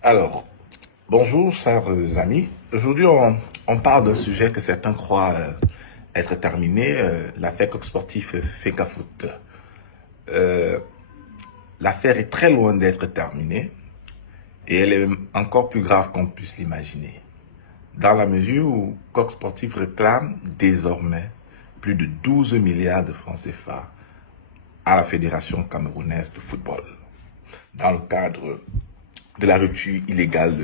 Alors, bonjour chers amis. Aujourd'hui, on parle d'un sujet que certains croient être terminé, l'affaire Coq Sportif Fecafoot. Euh, L'affaire est très loin d'être terminée et elle est encore plus grave qu'on puisse l'imaginer. Dans la mesure où Coq Sportif réclame désormais plus de 12 milliards de francs CFA à la Fédération camerounaise de football, dans le cadre de la rupture illégale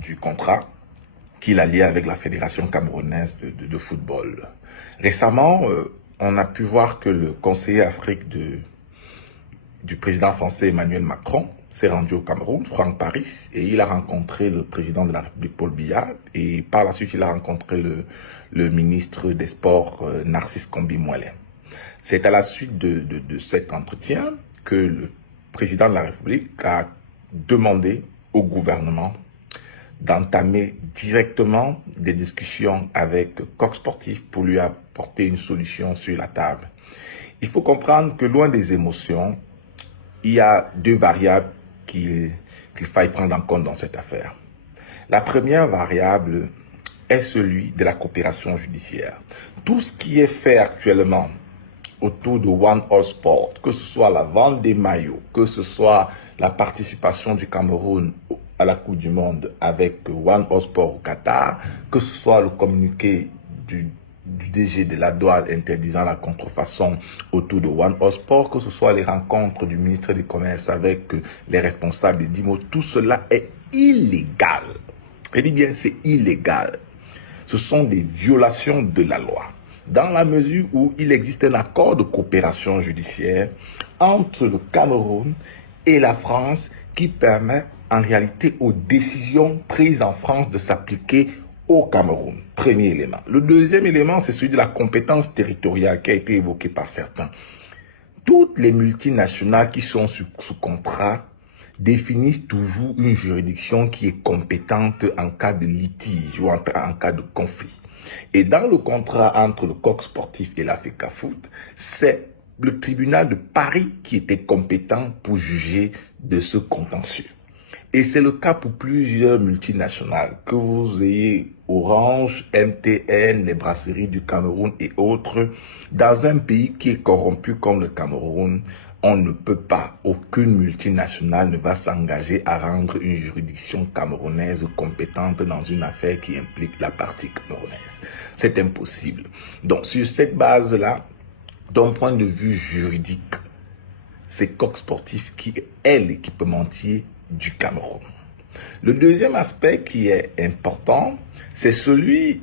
du contrat qu'il a lié avec la Fédération camerounaise de football. Récemment, on a pu voir que le conseiller Afrique du président français Emmanuel Macron s'est rendu au Cameroun, Franck Paris, et il a rencontré le président de la République Paul Biya, et par la suite il a rencontré le ministre des Sports Narcisse Kombi-Moelin. C'est à la suite de cet entretien que le président de la République a demandé au gouvernement d'entamer directement des discussions avec Coq Sportif pour lui apporter une solution sur la table. Il faut comprendre que loin des émotions, il y a deux variables qu'il faille prendre en compte dans cette affaire. La première variable est celui de la coopération judiciaire. Tout ce qui est fait actuellement autour de One All Sport, que ce soit la vente des maillots, que ce soit la participation du Cameroun à la Coupe du Monde avec One All Sport au Qatar, que ce soit le communiqué du DG de la douane interdisant la contrefaçon autour de One All Sport, que ce soit les rencontres du ministre du Commerce avec les responsables des DIMO, tout cela est illégal. Je dis bien c'est illégal. Ce sont des violations de la loi, dans la mesure où il existe un accord de coopération judiciaire entre le Cameroun et la France qui permet en réalité aux décisions prises en France de s'appliquer au Cameroun. Premier élément. Le deuxième élément, c'est celui de la compétence territoriale qui a été évoqué par certains. Toutes les multinationales qui sont sous contrat définissent toujours une juridiction qui est compétente en cas de litige ou en cas de conflit. Et dans le contrat entre le Coq Sportif et la FECAFOOT, c'est le tribunal de Paris qui était compétent pour juger de ce contentieux. Et c'est le cas pour plusieurs multinationales, que vous ayez Orange, MTN, les brasseries du Cameroun et autres. Dans un pays qui est corrompu comme le Cameroun, on ne peut pas, aucune multinationale ne va s'engager à rendre une juridiction camerounaise compétente dans une affaire qui implique la partie camerounaise. C'est impossible. Donc sur cette base-là, d'un point de vue juridique, c'est Coq Sportif qui est l'équipementier du Cameroun. Le deuxième aspect qui est important, c'est celui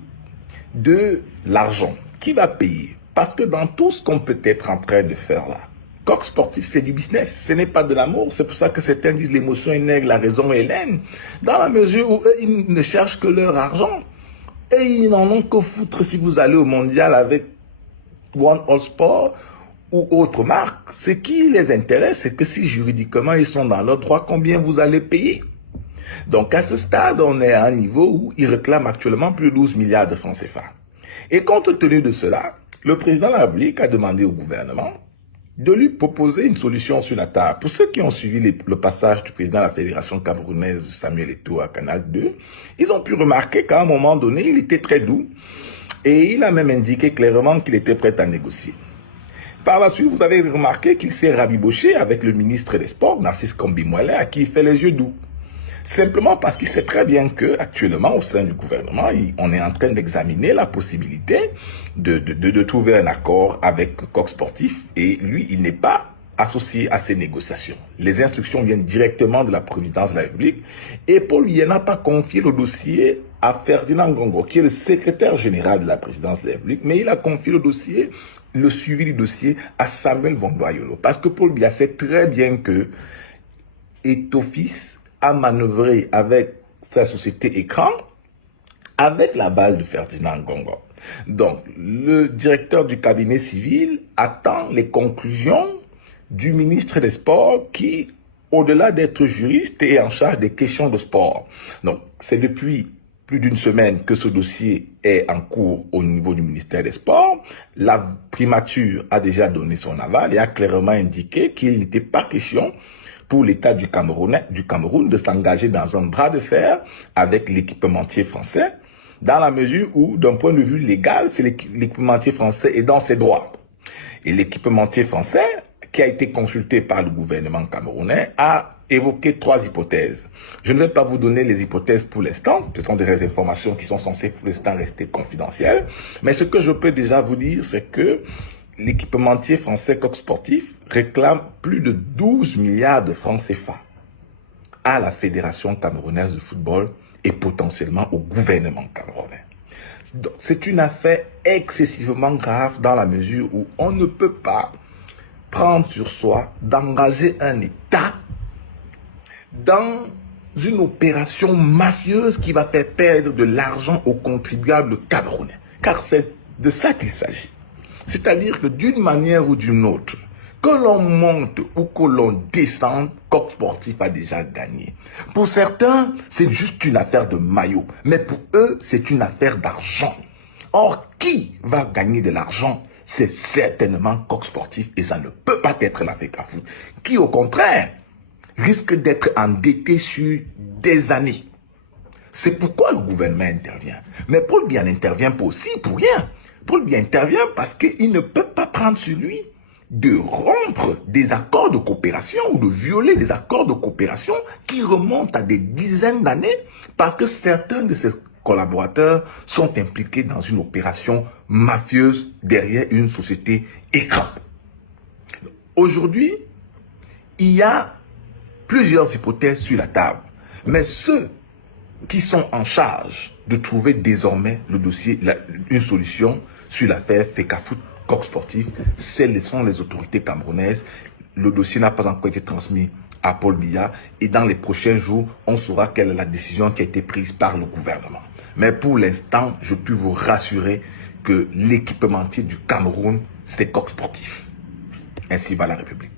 de l'argent. Qui va payer? Parce que dans tout ce qu'on peut être en train de faire là, Coq Sportif, c'est du business, ce n'est pas de l'amour. C'est pour ça que certains disent l'émotion est nègre, la raison est laine. Dans la mesure où eux, ils ne cherchent que leur argent. Et ils n'en ont que foutre si vous allez au mondial avec One All Sport ou autre marque. Ce qui les intéresse, c'est que si juridiquement ils sont dans leur droit, combien vous allez payer. Donc à ce stade, on est à un niveau où ils réclament actuellement plus de 12 milliards de francs CFA. Et compte tenu de cela, le président de la République a demandé au gouvernement de lui proposer une solution sur la table. Pour ceux qui ont suivi le passage du président de la Fédération camerounaise, Samuel Eto'o, à Canal 2, ils ont pu remarquer qu'à un moment donné, il était très doux et il a même indiqué clairement qu'il était prêt à négocier. Par la suite, vous avez remarqué qu'il s'est rabiboché avec le ministre des Sports, Narcisse Kombi-Moelin, à qui il fait les yeux doux. Simplement parce qu'il sait très bien qu'actuellement, au sein du gouvernement, on est en train d'examiner la possibilité de trouver un accord avec Coq Sportif et lui, il n'est pas associé à ces négociations. Les instructions viennent directement de la présidence de la République et Paul Biya n'a pas confié le dossier à Ferdinand Ngongo, qui est le secrétaire général de la présidence de la République, mais il a confié le suivi du dossier à Samuel Vondoayolo. Parce que Paul Biya sait très bien que Eto'o-Fils a manœuvré avec sa société Écran avec la base de Ferdinand Ngongo. Donc, le directeur du cabinet civil attend les conclusions du ministre des Sports qui, au-delà d'être juriste, est en charge des questions de sport. Donc, c'est depuis plus d'une semaine que ce dossier est en cours au niveau du ministère des Sports. La primature a déjà donné son aval et a clairement indiqué qu'il n'était pas question pour l'État du Cameroun de s'engager dans un bras de fer avec l'équipementier français, dans la mesure où, d'un point de vue légal, c'est l'équipementier français est dans ses droits. Et l'équipementier français, qui a été consulté par le gouvernement camerounais, a évoqué 3 hypothèses. Je ne vais pas vous donner les hypothèses pour l'instant, ce sont des informations qui sont censées pour l'instant rester confidentielles, mais ce que je peux déjà vous dire, c'est que l'équipementier français Coq Sportif réclame plus de 12 milliards de francs CFA à la Fédération camerounaise de football et potentiellement au gouvernement camerounais. C'est une affaire excessivement grave dans la mesure où on ne peut pas prendre sur soi d'engager un État dans une opération mafieuse qui va faire perdre de l'argent aux contribuables camerounais. Car c'est de ça qu'il s'agit. C'est-à-dire que d'une manière ou d'une autre, que l'on monte ou que l'on descende, Coq Sportif a déjà gagné. Pour certains, c'est juste une affaire de maillot. Mais pour eux, c'est une affaire d'argent. Or, qui va gagner de l'argent? C'est certainement Coq Sportif et ça ne peut pas être la FECAFOOT. Qui, au contraire, risque d'être endetté sur des années. C'est pourquoi le gouvernement intervient. Mais Paul Biya n'intervient pas aussi pour rien. Paul Biya intervient parce qu'il ne peut pas prendre sur lui de rompre des accords de coopération ou de violer des accords de coopération qui remontent à des dizaines d'années parce que certains de ses collaborateurs sont impliqués dans une opération mafieuse derrière une société écran. Aujourd'hui, il y a plusieurs hypothèses sur la table, mais ceux qui sont en charge de trouver désormais le dossier, une solution sur l'affaire FECAFOOT Coq Sportif, ce sont les autorités camerounaises. Le dossier n'a pas encore été transmis à Paul Biya et dans les prochains jours, on saura quelle est la décision qui a été prise par le gouvernement. Mais pour l'instant, je peux vous rassurer que l'équipementier du Cameroun, c'est Coq Sportif. Ainsi va la République.